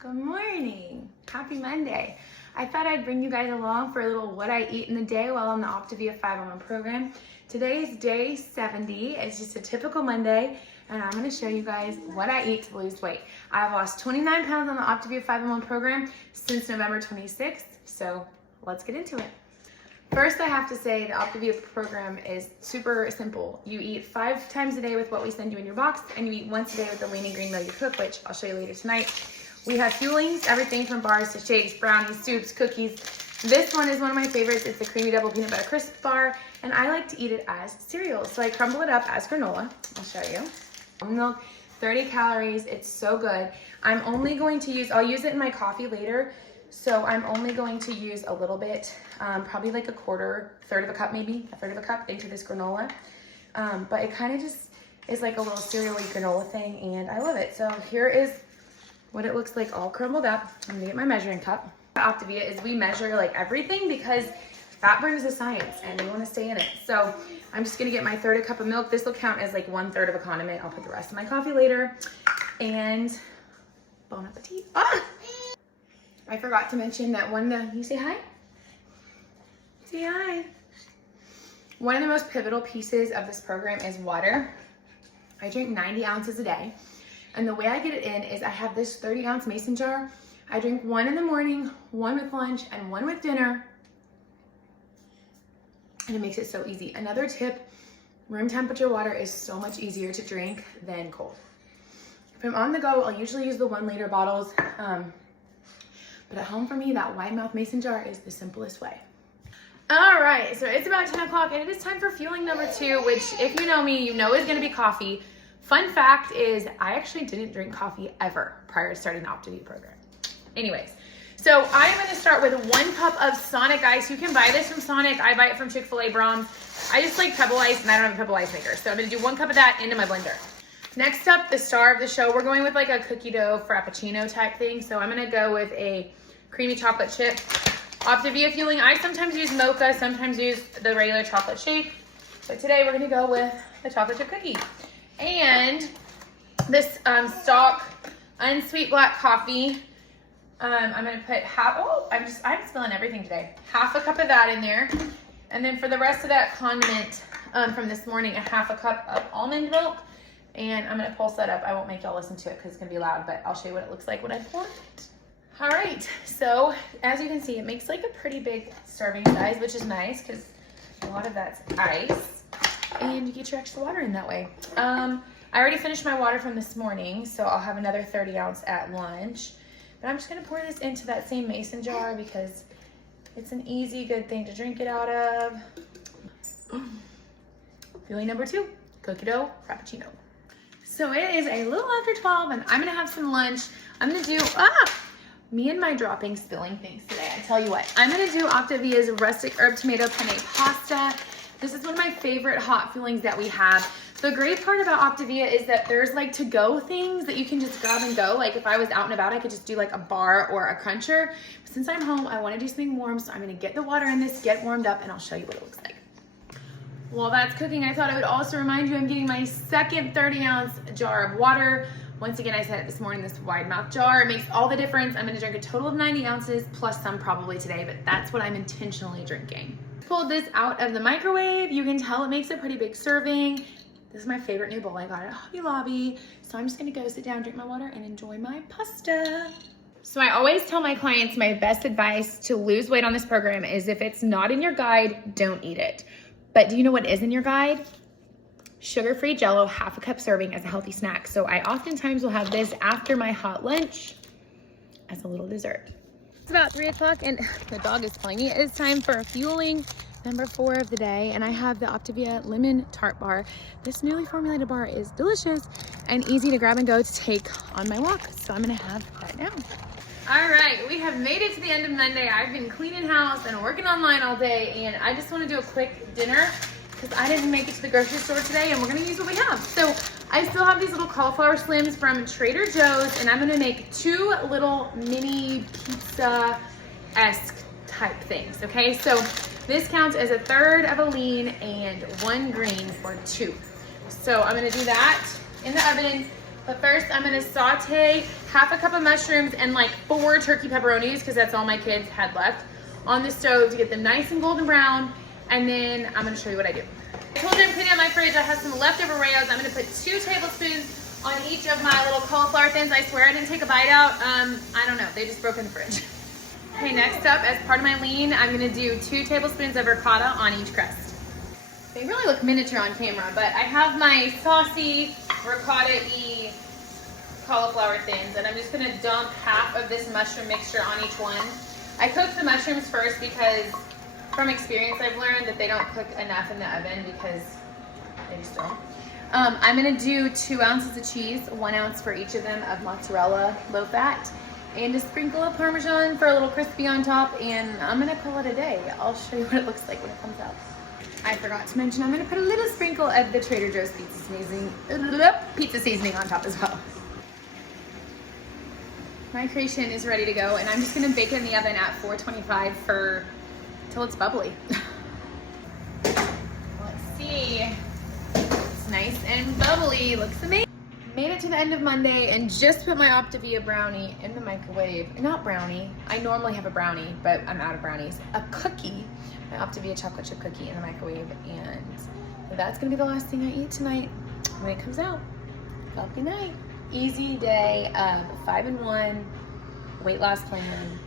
Good morning. Happy Monday. I thought I'd bring you guys along for a little what I eat in the day while on the Optavia 5&1 program. Today is day 70. It's just a typical Monday, and I'm going to show you guys what I eat to lose weight. I've lost 29 pounds on the Optavia 5&1 program since November 26th, so let's get into it. First, I have to say the Optavia program is super simple. You eat 5 times a day with what we send you in your box, and you eat once a day with the lean and green meal you cook, which I'll show you later tonight. We have fuelings, everything from bars to shakes, brownies, soups, cookies. This one is one of my favorites. It's the creamy double peanut butter crisp bar, and I like to eat it as cereal. So I crumble it up as granola. I'll show you. Milk, 30 calories. It's so good. I'm only going to use, I'll use it in my coffee later. So I'm only going to use a little bit, probably like third of a cup maybe, a third of a cup into this granola. But it kind of just is like a little cereal-y granola thing, and I love it. So here is what it looks like all crumbled up. I'm gonna get my measuring cup. Optavia is we measure like everything because fat burn is a science and we wanna stay in it. So I'm just gonna get my third cup of milk. This will count as like 1/3 of a condiment. I'll put the rest in my coffee later. And bon appetit. Ah! I forgot to mention that you say hi? Say hi. One of the most pivotal pieces of this program is water. I drink 90 ounces a day. And the way I get it in is I have this 30-ounce mason jar. I drink 1 in the morning, 1 with lunch, and 1 with dinner. And it makes it so easy. Another tip, room temperature water is so much easier to drink than cold. If I'm on the go, I'll usually use the 1-liter bottles. But at home for me, that wide mouth mason jar is the simplest way. All right, so it's about 10 o'clock and it is time for fueling number 2, which if you know me, you know is gonna be coffee. Fun fact is I actually didn't drink coffee ever prior to starting the Optavia program. Anyways, so I'm gonna start with 1 cup of Sonic ice. You can buy this from Sonic. I buy it from Chick-fil-A Brahms. I just like Pebble Ice and I don't have a Pebble Ice maker. So I'm gonna do 1 cup of that into my blender. Next up, the star of the show. We're going with like a cookie dough frappuccino type thing. So I'm gonna go with a creamy chocolate chip. Optavia fueling. I sometimes use mocha, sometimes use the regular chocolate shake. But today we're gonna go with the chocolate chip cookie. And this stock unsweet black coffee. I'm gonna put I'm spilling everything today. Half a cup of that in there. And then for the rest of that condiment from this morning, a half a cup of almond milk. And I'm gonna pulse that up. I won't make y'all listen to it because it's gonna be loud, but I'll show you what it looks like when I pour it. All right, so as you can see, it makes like a pretty big serving size, which is nice because a lot of that's ice. And you get your extra water in that way. I already finished my water from this morning, so I'll have another 30 ounce at lunch. But I'm just gonna pour this into that same mason jar because it's an easy, good thing to drink it out of. Fueling number 2, cookie dough frappuccino. So it is a little after 12 and I'm gonna have some lunch. I'm gonna do, me and my dropping spilling things today. I tell you what, I'm gonna do Optavia's rustic herb tomato penne pasta. This is one of my favorite hot fuelings that we have. The great part about Optavia is that there's like to-go things that you can just grab and go. Like if I was out and about, I could just do like a bar or a cruncher. But since I'm home, I wanna do something warm, so I'm gonna get the water in this, get warmed up, and I'll show you what it looks like. While that's cooking, I thought I would also remind you I'm getting my second 30-ounce jar of water. Once again, I said it this morning, this wide mouth jar. It makes all the difference. I'm gonna drink a total of 90 ounces, plus some probably today, but that's what I'm intentionally drinking. Pulled this out of the microwave. You can tell it makes a pretty big serving. This is my favorite new bowl I got at Hobby Lobby. So I'm just gonna go sit down, drink my water, and enjoy my pasta. So I always tell my clients my best advice to lose weight on this program is if it's not in your guide, don't eat it. But do you know what is in your guide? Sugar-free Jell-O, half a cup serving as a healthy snack. So I oftentimes will have this after my hot lunch as a little dessert. It's about 3 o'clock and the dog is playing me. It is time for fueling number 4 of the day. And I have the Optavia lemon tart bar. This newly formulated bar is delicious and easy to grab and go to take on my walk. So I'm gonna have that now. All right, we have made it to the end of Monday. I've been cleaning house and working online all day, and I just wanna do a quick dinner because I didn't make it to the grocery store today, and we're gonna use what we have. So I still have these little cauliflower slims from Trader Joe's, and I'm gonna make 2 little mini pizza-esque type things, okay? So this counts as a third of a lean and 1 green for 2. So I'm gonna do that in the oven. But first, I'm gonna saute half a cup of mushrooms and like 4 turkey pepperonis, because that's all my kids had left, on the stove to get them nice and golden brown. And then I'm gonna show you what I do. I told you I'm cleaning out my fridge. I have some leftover Rayo's. I'm gonna put 2 tablespoons on each of my little cauliflower thins. I swear I didn't take a bite out. I don't know, they just broke in the fridge. Okay, next up, as part of my lean, I'm gonna do 2 tablespoons of ricotta on each crust. They really look miniature on camera, but I have my saucy ricotta-y cauliflower thins, and I'm just gonna dump half of this mushroom mixture on each one. I cook the mushrooms first because from experience I've learned that they don't cook enough in the oven because they just don't. I'm gonna do 2 ounces of cheese, 1 ounce for each of them of mozzarella low fat, and a sprinkle of Parmesan for a little crispy on top, and I'm gonna call it a day. I'll show you what it looks like when it comes out. I forgot to mention I'm gonna put a little sprinkle of the Trader Joe's pizza seasoning on top as well. My creation is ready to go, and I'm just gonna bake it in the oven at 425 till it's bubbly. Let's see. It's nice and bubbly, looks amazing. Made it to the end of Monday and just put my Optavia brownie in the microwave. Not brownie, I normally have a brownie, but I'm out of brownies. A cookie, my Optavia chocolate chip cookie in the microwave, and that's gonna be the last thing I eat tonight when it comes out. Good night. Easy day of 5&1 weight loss plan.